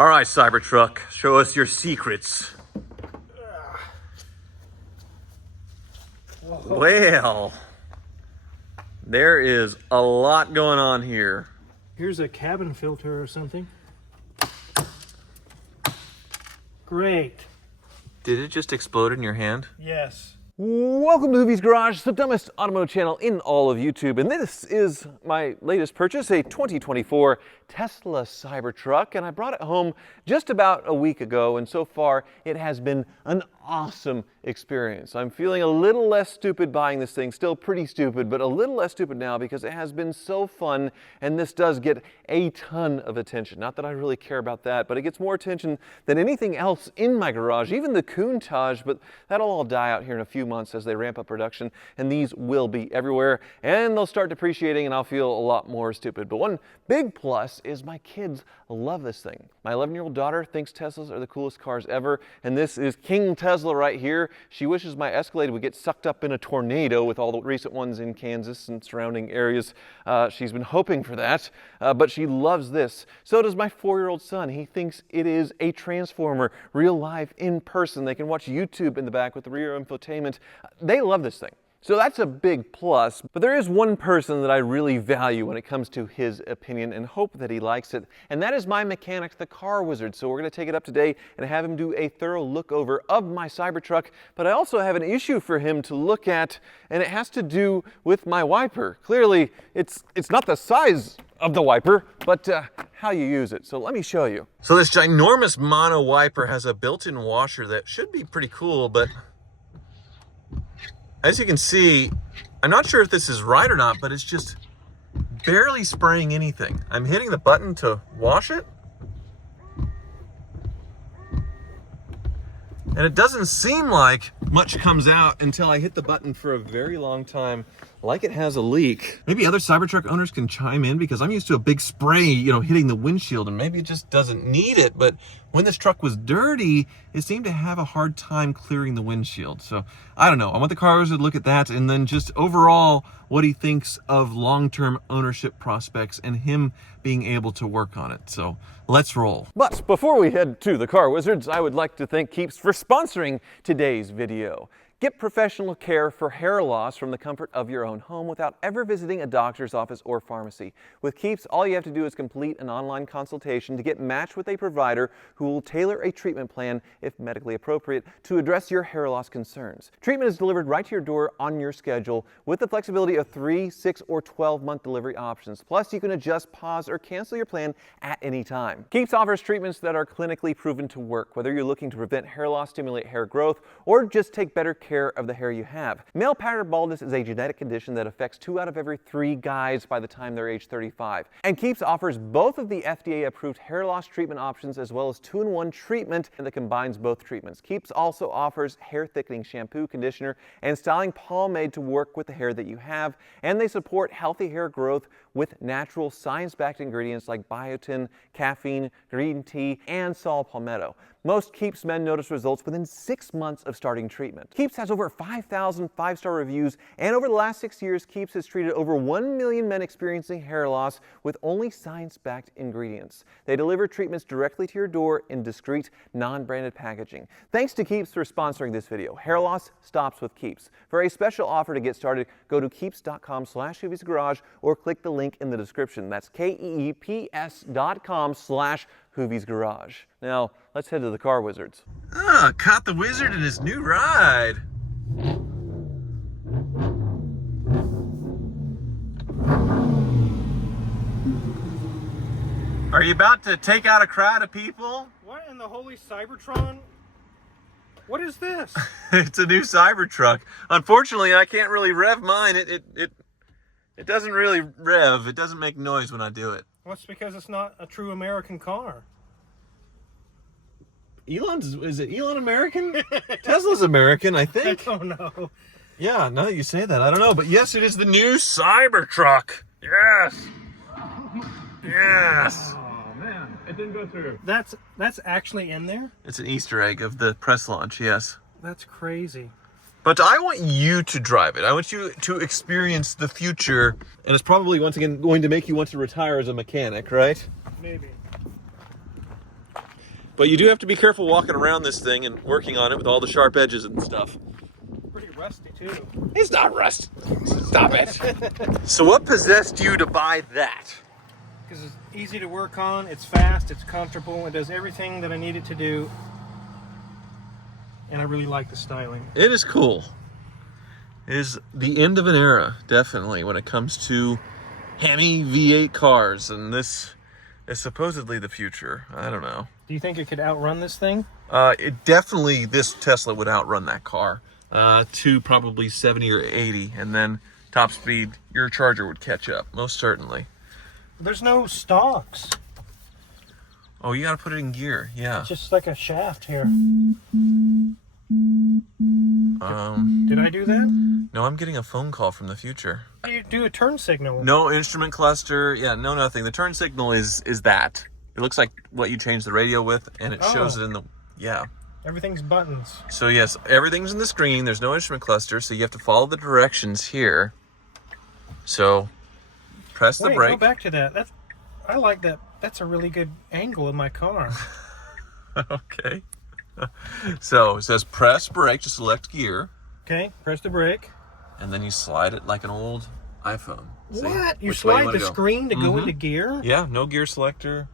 All right, Cybertruck, show us your secrets. Well, there is a lot going on here. Here's a cabin filter or something. Great. Did it just explode in your hand? Yes. Welcome to Hoovie's Garage, the dumbest automotive channel in all of YouTube. And this is my latest purchase, a 2024 Tesla Cybertruck. And I brought it home just about a week ago. And so far, it has been an awesome experience. I'm feeling a little less stupid buying this thing, still pretty stupid, but a little less stupid now because it has been so fun. And this does get a ton of attention. Not that I really care about that, but it gets more attention than anything else in my garage, even the Countach, but that'll all die out here in a few months as they ramp up production, and these will be everywhere, and they'll start depreciating, and I'll feel a lot more stupid. But one big plus is my kids love this thing. My 11-year-old daughter thinks Teslas are the coolest cars ever, and this is King Tesla right here. She wishes my Escalade would get sucked up in a tornado with all the recent ones in Kansas and surrounding areas. She's been hoping for that, but she loves this. So does my 4-year-old son. He thinks it is a Transformer, real life, in person. They can watch YouTube in the back with the rear infotainment. They love this thing. So that's a big plus, but there is one person that I really value when it comes to his opinion and hope that he likes it, and that is my mechanic, the Car Wizard. So we're going to take it up today and have him do a thorough look over of my Cybertruck, but I also have an issue for him to look at, and it has to do with my wiper. Clearly, it's not the size of the wiper, but how you use it. So let me show you. So this ginormous mono wiper has a built-in washer that should be pretty cool, but as you can see, I'm not sure if this is right or not, but it's just barely spraying anything. I'm hitting the button to wash it, and it doesn't seem like much comes out until I hit the button for a very long time, like it has a leak. Maybe other Cybertruck owners can chime in, because I'm used to a big spray, hitting the windshield, and maybe it just doesn't need it. But when this truck was dirty, it seemed to have a hard time clearing the windshield. So I don't know. I want the Car Wizard to look at that, and then just overall what he thinks of long-term ownership prospects and him being able to work on it. So let's roll. But before we head to the Car Wizards, I would like to thank Keeps for sponsoring today's video. Get professional care for hair loss from the comfort of your own home without ever visiting a doctor's office or pharmacy. With Keeps, all you have to do is complete an online consultation to get matched with a provider who will tailor a treatment plan, if medically appropriate, to address your hair loss concerns. Treatment is delivered right to your door on your schedule with the flexibility of 3, 6, or 12-month delivery options. Plus, you can adjust, pause, or cancel your plan at any time. Keeps offers treatments that are clinically proven to work, whether you're looking to prevent hair loss, stimulate hair growth, or just take better care of the hair you have. Male pattern baldness is a genetic condition that affects 2 out of every 3 guys by the time they're age 35. And Keeps offers both of the FDA-approved hair loss treatment options, as well as 2-in-1 treatment that combines both treatments. Keeps also offers hair thickening shampoo, conditioner, and styling pomade to work with the hair that you have. And they support healthy hair growth with natural science-backed ingredients like biotin, caffeine, green tea, and saw palmetto. Most Keeps men notice results within 6 months of starting treatment. Keeps has over 5,000 5-star reviews, and over the last 6 years, Keeps has treated over 1 million men experiencing hair loss with only science-backed ingredients. They deliver treatments directly to your door in discreet, non-branded packaging. Thanks to Keeps for sponsoring this video. Hair loss stops with Keeps. For a special offer to get started, go to keeps.com/HooviesGarage or click the link in the description. That's KEEPS.com/HooviesGarage. Now, let's head to the Car Wizards. Caught the wizard in his new ride. Are you about to take out a crowd of people? What in the holy Cybertron? What is this? It's a new Cybertruck. Unfortunately, I can't really rev mine. It doesn't really rev. It doesn't make noise when I do it. Well, it's because it's not a true American car. Is it Elon American? Tesla's American, I think. I don't know. Yeah, now that you say that, I don't know. But yes, it is the new Cybertruck. Yes. Yes. Oh man, it didn't go through. That's actually in there? It's an Easter egg of the press launch, yes. That's crazy. But I want you to drive it. I want you to experience the future, and it's probably, once again, going to make you want to retire as a mechanic, right? Maybe. But you do have to be careful walking around this thing and working on it with all the sharp edges and stuff. Pretty rusty too. It's not rust. Stop it. So what possessed you to buy that? Because it's easy to work on, it's fast, it's comfortable, it does everything that I need it to do. And I really like the styling. It is cool. It is the end of an era, definitely, when it comes to Hemi V8 cars. And this is supposedly the future. I don't know. Do you think it could outrun this thing? This Tesla would outrun that car to probably 70 or 80, and then top speed, your Charger would catch up, most certainly. There's no stalks. Oh, you gotta put it in gear, yeah. It's just like a shaft here. Did I do that? No, I'm getting a phone call from the future. How do you do a turn signal? No instrument cluster, yeah, no nothing. The turn signal is that. It looks like what you change the radio with, and it shows it in the, yeah. Everything's buttons. So yes, everything's in the screen. There's no instrument cluster, so you have to follow the directions here. So press the brake. Go back to that. I like that. That's a really good angle in my car. Okay. So it says press brake to select gear. Okay, press the brake. And then you slide it like an old iPhone. See? What? You Which way slide the screen to go into gear? Yeah, no gear selector.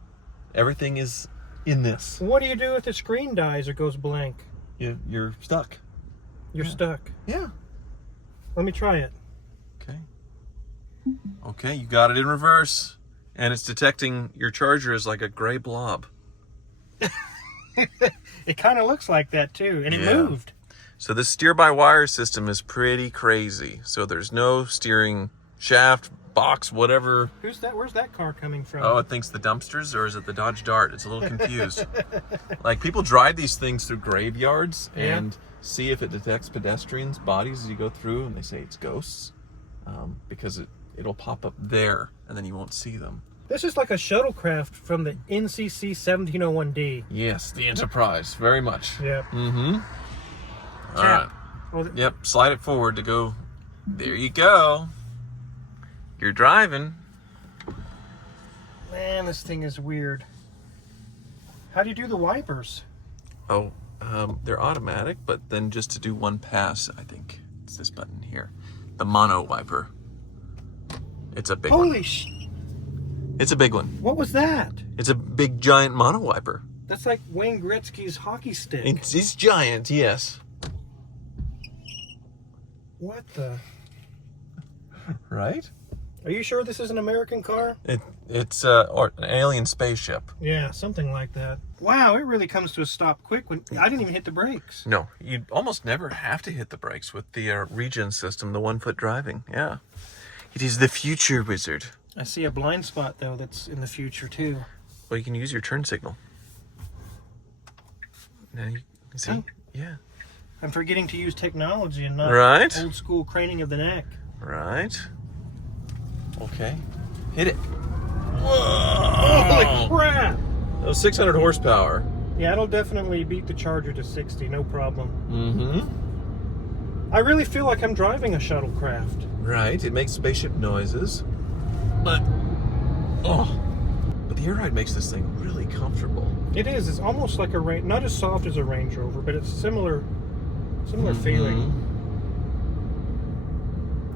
Everything is in this. What do you do if the screen dies or goes blank? You're stuck. You're stuck. Yeah. Let me try it. Okay. Okay, you got it in reverse. And it's detecting your Charger as like a gray blob. It kind of looks like that too, and it moved. So this steer-by-wire system is pretty crazy. So there's no steering shaft, box, whatever. Who's that? Where's that car coming from? Oh, it thinks the dumpsters, or is it the Dodge Dart? It's a little confused. Like, people drive these things through graveyards and see if it detects pedestrians' bodies as you go through, and they say it's ghosts because it'll pop up there, and then you won't see them. This is like a shuttlecraft from the NCC 1701D. Yes, the Enterprise, very much. Yep. Mm-hmm. All right. Well, Yep, slide it forward to go. There you go. You're driving. Man, this thing is weird. How do you do the wipers? Oh, they're automatic, but then just to do one pass, I think it's this button here. The mono wiper. It's a big one. Holy sh... It's a big one. What was that? It's a big, giant mono wiper. That's like Wayne Gretzky's hockey stick. It's giant, yes. What the... Right? Are you sure this is an American car? It's or an alien spaceship. Yeah, something like that. Wow, it really comes to a stop quick. When I didn't even hit the brakes. No, you almost never have to hit the brakes with the regen system, the 1-foot driving. Yeah. It is the future, wizard. I see a blind spot, though, that's in the future, too. Well, you can use your turn signal. Now you see? Oh. Yeah. I'm forgetting to use technology and not old school craning of the neck. Right. Okay. Hit it. Holy crap! That was 600 horsepower. Yeah, it'll definitely beat the Charger to 60, no problem. Mm-hmm. I really feel like I'm driving a shuttlecraft. Right. It makes spaceship noises. But the air ride makes this thing really comfortable. It is. It's almost like a not as soft as a Range Rover, but it's similar feeling.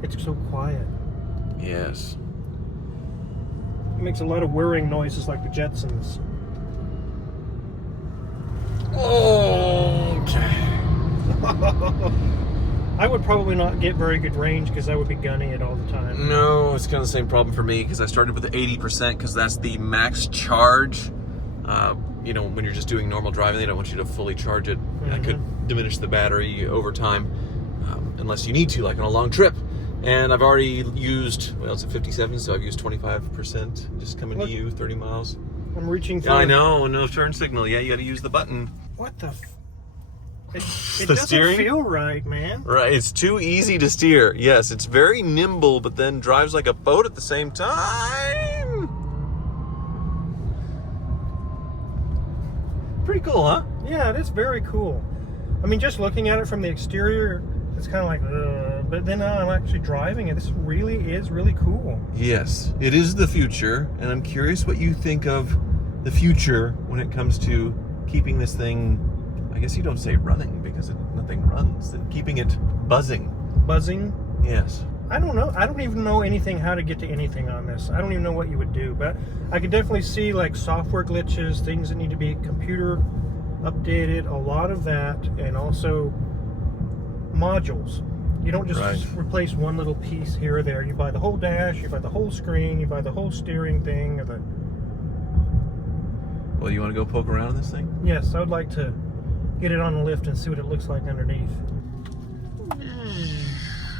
It's so quiet. Yes. It makes a lot of whirring noises like the Jetsons. Okay. I would probably not get very good range because I would be gunning it all the time. No, it's kind of the same problem for me because I started with the 80% because that's the max charge. You know, when you're just doing normal driving, they don't want you to fully charge it. That could diminish the battery over time unless you need to, like on a long trip. And I've already used, well, it's at 57, so I've used 25% just coming to you, 30 miles. I'm reaching for... I know, no turn signal. Yeah, you got to use the button. What the... It The doesn't steering? feel right, man. Right, it's too easy to steer. Yes, it's very nimble, but then drives like a boat at the same time. Pretty cool, huh? Yeah, it is very cool. I mean, just looking at it from the exterior, it's kind of like, but then now I'm actually driving it. This really is really cool. Yes, it is the future, and I'm curious what you think of the future when it comes to keeping this thing, I guess you don't say running because nothing runs, keeping it buzzing. Buzzing? Yes. I don't know. I don't even know anything how to get to anything on this. I don't even know what you would do, but I could definitely see like software glitches, things that need to be computer updated, a lot of that, and also modules. You don't just replace one little piece here or there. You buy the whole dash, you buy the whole screen, you buy the whole steering thing. Or the... Well, you want to go poke around in this thing? Yes, I would like to get it on the lift and see what it looks like underneath.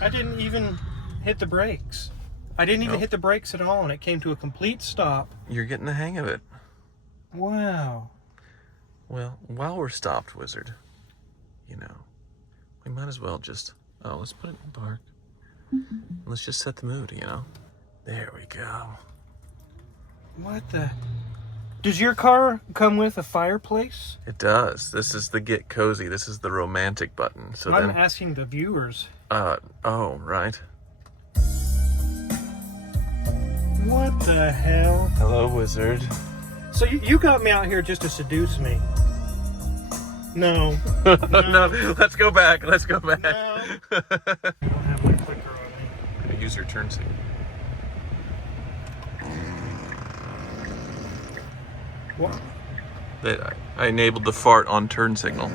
I didn't even hit the brakes. I didn't even hit the brakes at all, and it came to a complete stop. You're getting the hang of it. Wow. Well, while we're stopped, Wizard, you know, we might as well just, let's put it in park. Let's just set the mood, you know? There we go. What the? Does your car come with a fireplace? It does. This is the get cozy. This is the romantic button. So I'm asking the viewers. Oh, right. What the hell? Hello, Wizard. So you got me out here just to seduce me. No. No, let's go back. Let's go back. No. I don't have my clicker on me. I'm gonna use your turn signal. What? I enabled the fart on turn signal.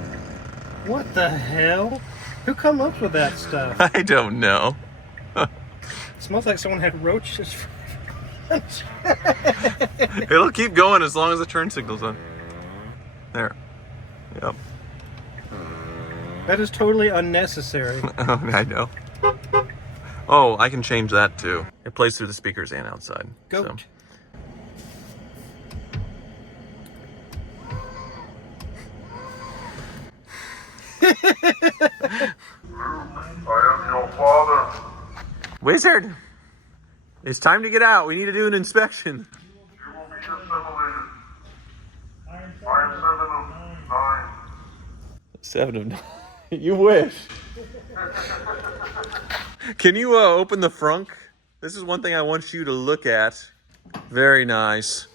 What the hell? Who come up with that stuff? I don't know. It smells like someone had roaches. It'll keep going as long as the turn signal's on. There. Yep. That is totally unnecessary. Oh, I know. Oh, I can change that too. It plays through the speakers and outside. Goat. So. I am your father. Wizard, it's time to get out. We need to do an inspection. You will be assimilated. I am 7 of 9. 7 of 9. You wish. Can you open the frunk? This is one thing I want you to look at. Very nice.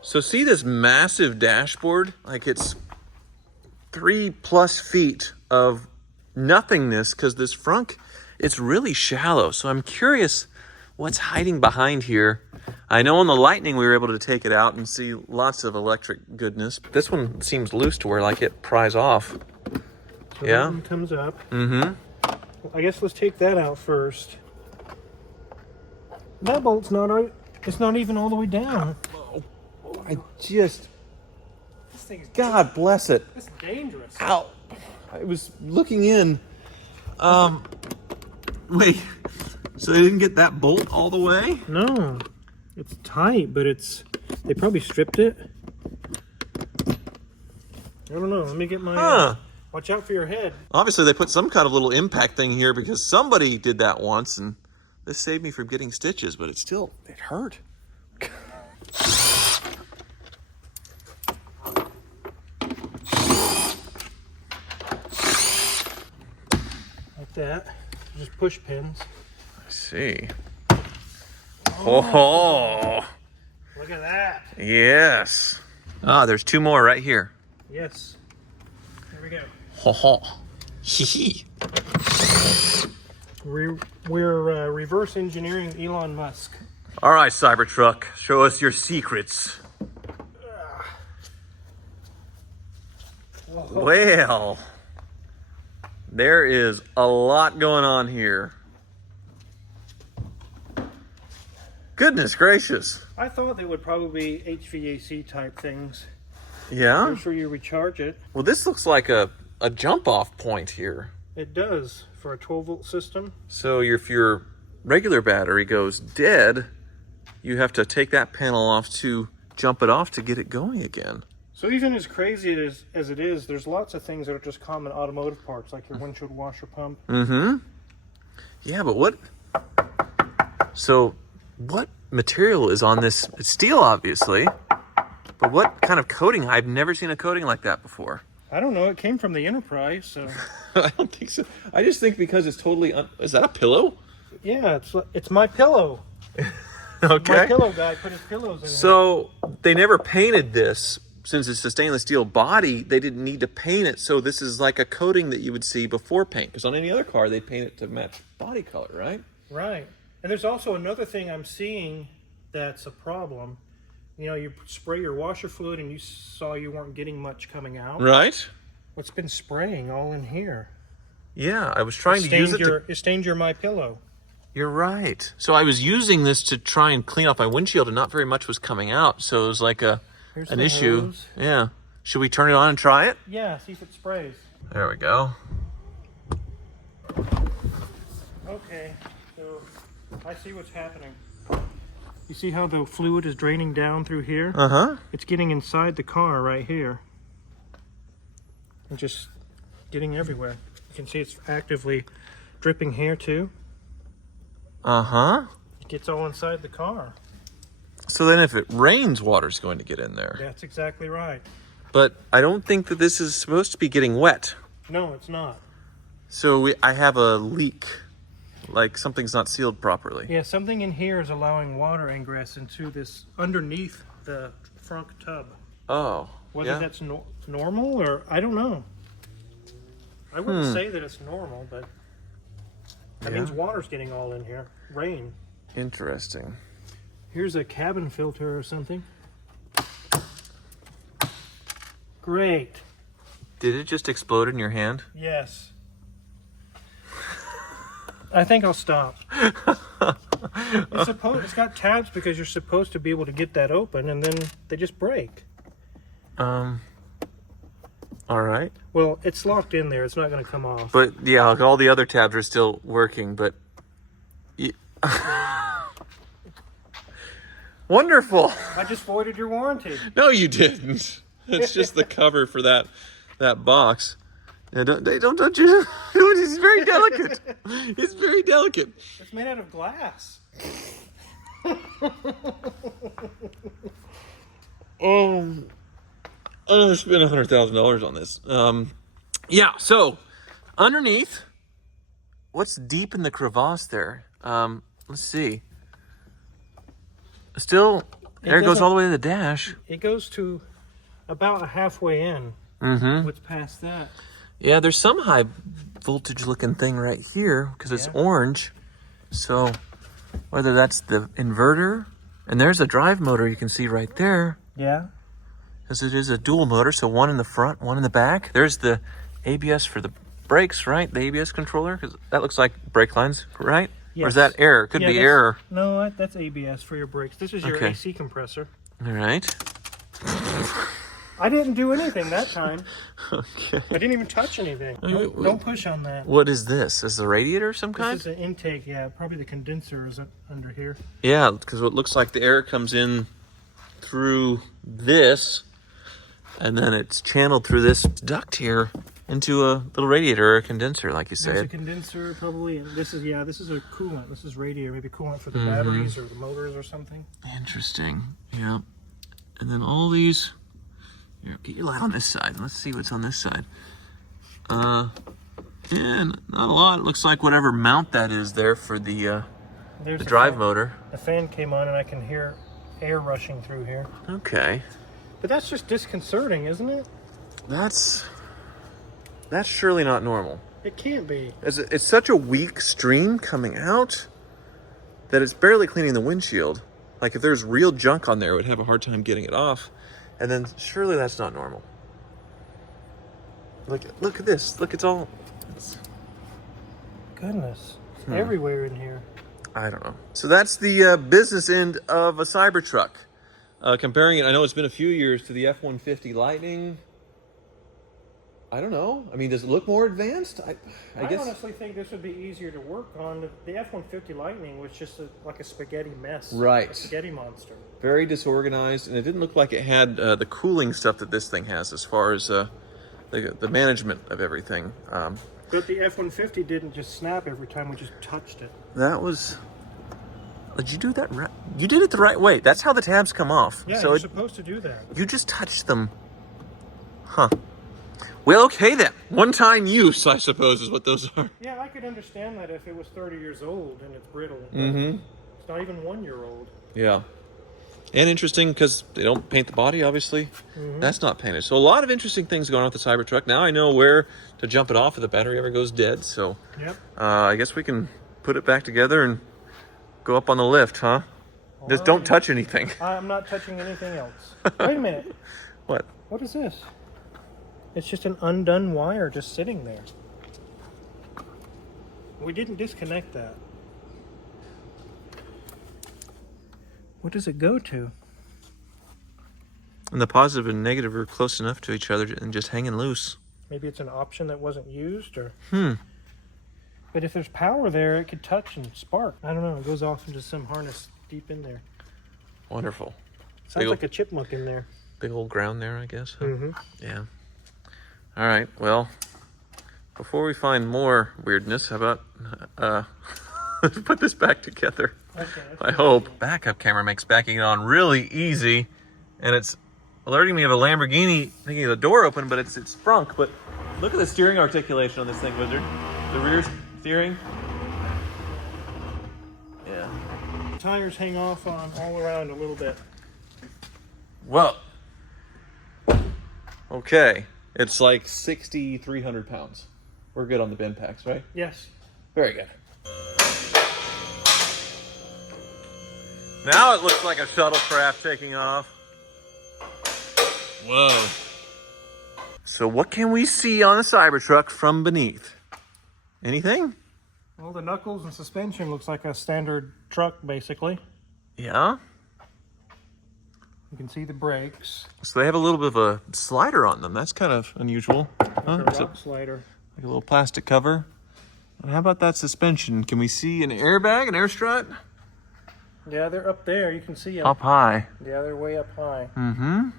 So see this massive dashboard? Like it's 3+ feet of nothingness because this frunk, it's really shallow. So I'm curious what's hiding behind here. I know on the Lightning we were able to take it out and see lots of electric goodness. This one seems loose to where like it pries off. So Yeah. that one comes up. Mm-hmm. Well, I guess let's take that out first. That bolt's it's not even all the way down. I just, This thing is God bless it. It's dangerous. Ow. I was looking in. Wait, so they didn't get that bolt all the way? No, it's tight, but they probably stripped it. I don't know. Let me get my. Watch out for your head. Obviously, they put some kind of little impact thing here because somebody did that once, and this saved me from getting stitches, but it hurt. Like that. Just push pins. I see. Oh. Look at that. Yes. Ah, there's 2 more right here. Yes. Here we go. Ho ho. Hee hee. We're reverse engineering Elon Musk. All right, Cybertruck, show us your secrets. Well, there is a lot going on here. Goodness gracious. I thought they would probably be HVAC type things. Yeah? Make sure you recharge it. Well, this looks like a jump off point here. It does for a 12-volt system. So if your regular battery goes dead, you have to take that panel off to jump it off to get it going again. So even as crazy as it is, there's lots of things that are just common automotive parts, like your windshield washer pump. Mm-hmm. Yeah, but what material is on this? It's steel, obviously. But what kind of coating? I've never seen a coating like that before. I don't know. It came from the Enterprise, so... I don't think so. I just think because it's totally... Is that a pillow? Yeah, it's my pillow. Okay. My pillow guy put his pillows in So they never painted this, since it's a stainless steel body, they didn't need to paint it. So this is like a coating that you would see before paint. Because on any other car, they paint it to match body color, right? Right. And there's also another thing I'm seeing that's a problem. You know, you spray your washer fluid and you saw you weren't getting much coming out. Right. What's been spraying all in here? Yeah, I was trying to use it to... It stained your MyPillow. You're right. So I was using this to try and clean off my windshield, and not very much was coming out. So it was like an issue. Hose. Yeah. Should we turn it on and try it? Yeah, see if it sprays. There we go. Okay, so I see what's happening. You see how the fluid is draining down through here? Uh-huh. It's getting inside the car right here. And just getting everywhere. You can see it's actively dripping here too. Uh-huh. It gets all inside the car. So then if it rains, water's going to get in there. That's exactly right. But I don't think that this is supposed to be getting wet. No, it's not. So I have a leak. Like something's not sealed properly. Yeah, something in here is allowing water ingress into this underneath the frunk tub. Oh. Whether that's normal or I don't know. I wouldn't say that it's normal, but that means water's getting all in here. Rain. Interesting. Here's a cabin filter or something. Great. Did it just explode in your hand? Yes. I think I'll stop. It's got tabs because you're supposed to be able to get that open, and then they just break. All right. Well, it's locked in there. It's not going to come off. But yeah, all the other tabs are still working, but... Wonderful. I just voided your warranty. No, you didn't. It's just the cover for that box. Yeah, don't you? It's very delicate. It's very delicate. It's made out of glass. I spent $100,000 on this. Yeah. So underneath, what's deep in the crevasse there? Let's see. Still, air goes all the way to the dash. It goes to about halfway in. Mm-hmm. What's past that? Yeah, there's some high voltage looking thing right here because it's orange. So whether that's the inverter, and there's a drive motor you can see right there. Yeah. Because it is a dual motor, so one in the front, one in the back. There's the ABS for the brakes, right? The ABS controller, because that looks like brake lines, right? Yes. Or is that air? Could be air. No, that's ABS for your brakes. This is your AC compressor. All right. I didn't do anything that time. Okay. I didn't even touch anything. Don't push on that. What is this? Is the radiator of some kind? This is an intake, yeah. Probably the condenser is under here. Yeah, because it looks like the air comes in through this, and then it's channeled through this duct here into a little radiator or a condenser, like you said. There's a condenser probably, and this is a coolant. This is radiator, maybe coolant for the batteries or the motors or something. Interesting. Yeah. And then all these... Here, get your light on this side. Let's see what's on this side. Yeah, not a lot. It looks like whatever mount that is there for the drive motor. The fan came on and I can hear air rushing through here. Okay. But that's just disconcerting, isn't it? That's surely not normal. It can't be. It's such a weak stream coming out that it's barely cleaning the windshield. Like if there's real junk on there, it would have a hard time getting it off. And then surely that's not normal. Look at this. Look, it's all... Goodness. It's everywhere in here. I don't know. So that's the business end of a Cybertruck. Comparing it, I know it's been a few years, to the F-150 Lightning. I don't know. I mean, does it look more advanced? I guess... honestly think this would be easier to work on. The F-150 Lightning was just like a spaghetti mess. Right. A spaghetti monster. Very disorganized, and it didn't look like it had the cooling stuff that this thing has as far as the management of everything. But the F-150 didn't just snap every time we just touched it. That was... Did you do that right? You did it the right way. That's how the tabs come off. Yeah, so you're supposed to do that. You just touched them. Huh. Well, okay then. One-time use, I suppose, is what those are. Yeah, I could understand that if it was 30 years old and it's brittle. Mm-hmm. It's not even 1 year old. Yeah. And interesting because they don't paint the body, obviously. That's not painted. So a lot of interesting things going on with the Cybertruck. Now I know where to jump it off if the battery ever goes dead. So Yep. I guess we can put it back together and go up on the lift, huh? Just don't touch anything. I'm not touching anything else. Wait a minute. What? What is this? It's just an undone wire just sitting there. We didn't disconnect that. What does it go to? And the positive and negative are close enough to each other and just hanging loose. Maybe it's an option that wasn't used, or... Hmm. But if there's power there, it could touch and spark. I don't know. It goes off into some harness deep in there. Wonderful. Sounds like a chipmunk in there. Big old ground there, I guess. Huh? Mm-hmm. Yeah. All right. Well, before we find more weirdness, how about let's put this back together? Okay, I hope. Backup camera makes backing it on really easy, and it's alerting me of a Lamborghini making the door open, but it's frunk. But look at the steering articulation on this thing, Wizard. The rear steering. Yeah. Tires hang off on all around a little bit. Well. Okay. It's like 6,300 pounds. We're good on the bin packs, right? Yes. Very good. Now it looks like a shuttlecraft taking off. Whoa. So what can we see on a Cybertruck from beneath? Anything? Well, the knuckles and suspension looks like a standard truck, basically. Yeah. You can see the brakes. So they have a little bit of a slider on them. That's kind of unusual. Like a rock slider. Like a little plastic cover. And how about that suspension? Can we see an airbag, an air strut? Yeah, they're up there. You can see them. Up high. Yeah, they're way up high. Mm-hmm.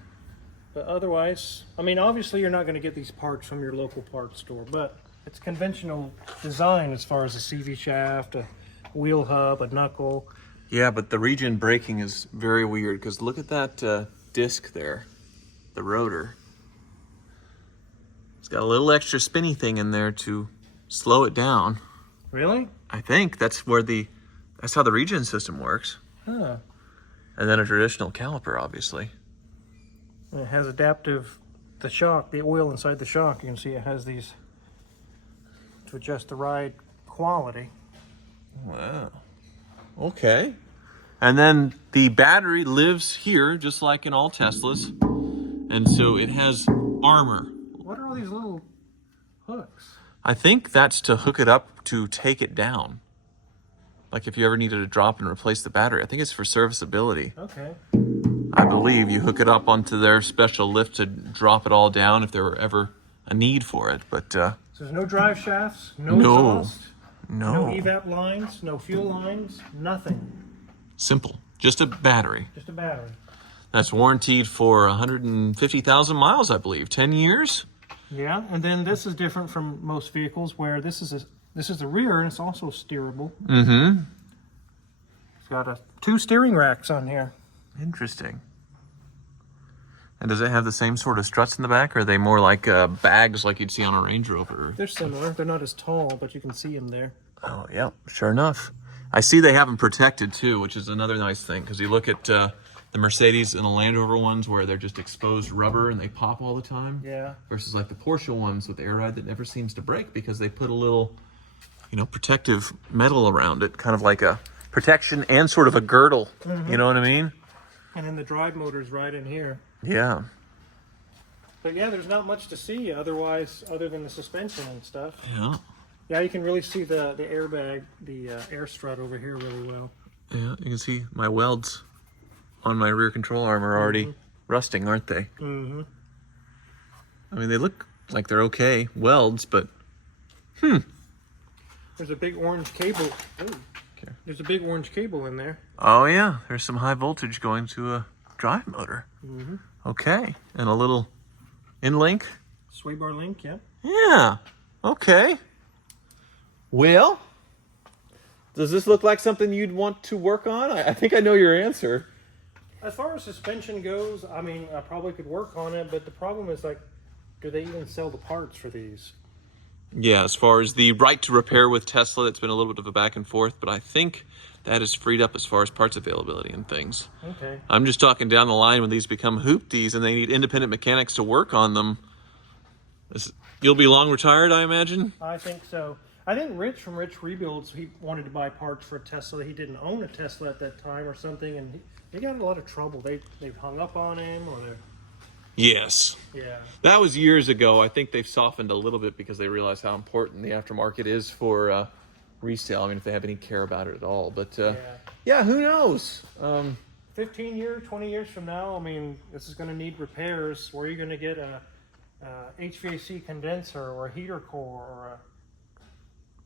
But otherwise, I mean, obviously you're not going to get these parts from your local parts store, but it's conventional design as far as a CV shaft, a wheel hub, a knuckle. Yeah, but the regen braking is very weird because look at that disc there, the rotor. It's got a little extra spinny thing in there to slow it down. Really? I think that's how the regen system works. Huh. And then a traditional caliper, obviously. And it has adaptive, the shock, the oil inside the shock. You can see it has these to adjust the ride quality. Wow. Okay. And then the battery lives here, just like in all Teslas. And so it has armor. What are all these little hooks? I think that's to hook it up to take it down. Like if you ever needed to drop and replace the battery. I think it's for serviceability. Okay. I believe you hook it up onto their special lift to drop it all down if there were ever a need for it. But So there's no drive shafts, no exhaust, no evap lines, no fuel lines, nothing. Simple. Just a battery. Just a battery. That's warranted for 150,000 miles, I believe. 10 years? Yeah, and then this is different from most vehicles where this is the rear and it's also steerable. Mm-hmm. It's got 2 steering racks on here. Interesting. And does it have the same sort of struts in the back, or are they more like bags like you'd see on a Range Rover? They're similar. They're not as tall, but you can see them there. Oh, yeah, sure enough. I see they have them protected too, which is another nice thing, because you look at the Mercedes and the Land Rover ones where they're just exposed rubber and they pop all the time. Yeah. Versus like the Porsche ones with air ride that never seems to break because they put a little, protective metal around it, kind of like a protection and sort of a girdle. Mm-hmm. You know what I mean? And then the drive motor's right in here. Yeah. But yeah, there's not much to see other than the suspension and stuff. Yeah. Yeah, you can really see the airbag, the air strut over here really well. Yeah, you can see my welds on my rear control arm are already rusting, aren't they? Mm-hmm. I mean, they look like they're okay welds, but There's a big orange cable. Ooh. Okay. There's a big orange cable in there. Oh yeah, there's some high voltage going to a drive motor. Mm-hmm. Okay, and a little in-link. Sway bar link, yeah. Yeah, okay. Well, does this look like something you'd want to work on? I think I know your answer. As far as suspension goes, I mean, I probably could work on it, but the problem is, like, do they even sell the parts for these? Yeah, as far as the right to repair with Tesla, it's been a little bit of a back and forth, but I think that is freed up as far as parts availability and things. Okay. I'm just talking down the line when these become hoopties and they need independent mechanics to work on them. You'll be long retired, I imagine? I think so. I think Rich from Rich Rebuilds, he wanted to buy parts for a Tesla. He didn't own a Tesla at that time or something, and he got in a lot of trouble. They've hung up on him, or they're... Yes. Yeah. That was years ago. I think they've softened a little bit because they realize how important the aftermarket is for resale. I mean, if they have any care about it at all. But yeah, who knows? 15 years, 20 years from now, I mean, this is going to need repairs. Where are you going to get a HVAC condenser or a heater core or a...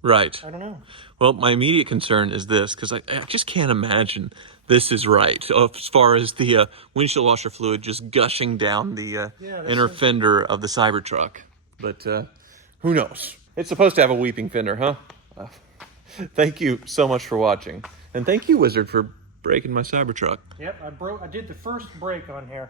Right. I don't know. Well, my immediate concern is this, because I just can't imagine this is right. As far as the windshield washer fluid just gushing down the inner fender of the Cybertruck. But who knows? It's supposed to have a weeping fender, huh? Thank you so much for watching. And thank you, Wizard, for breaking my Cybertruck. Yep, I did the first break on here.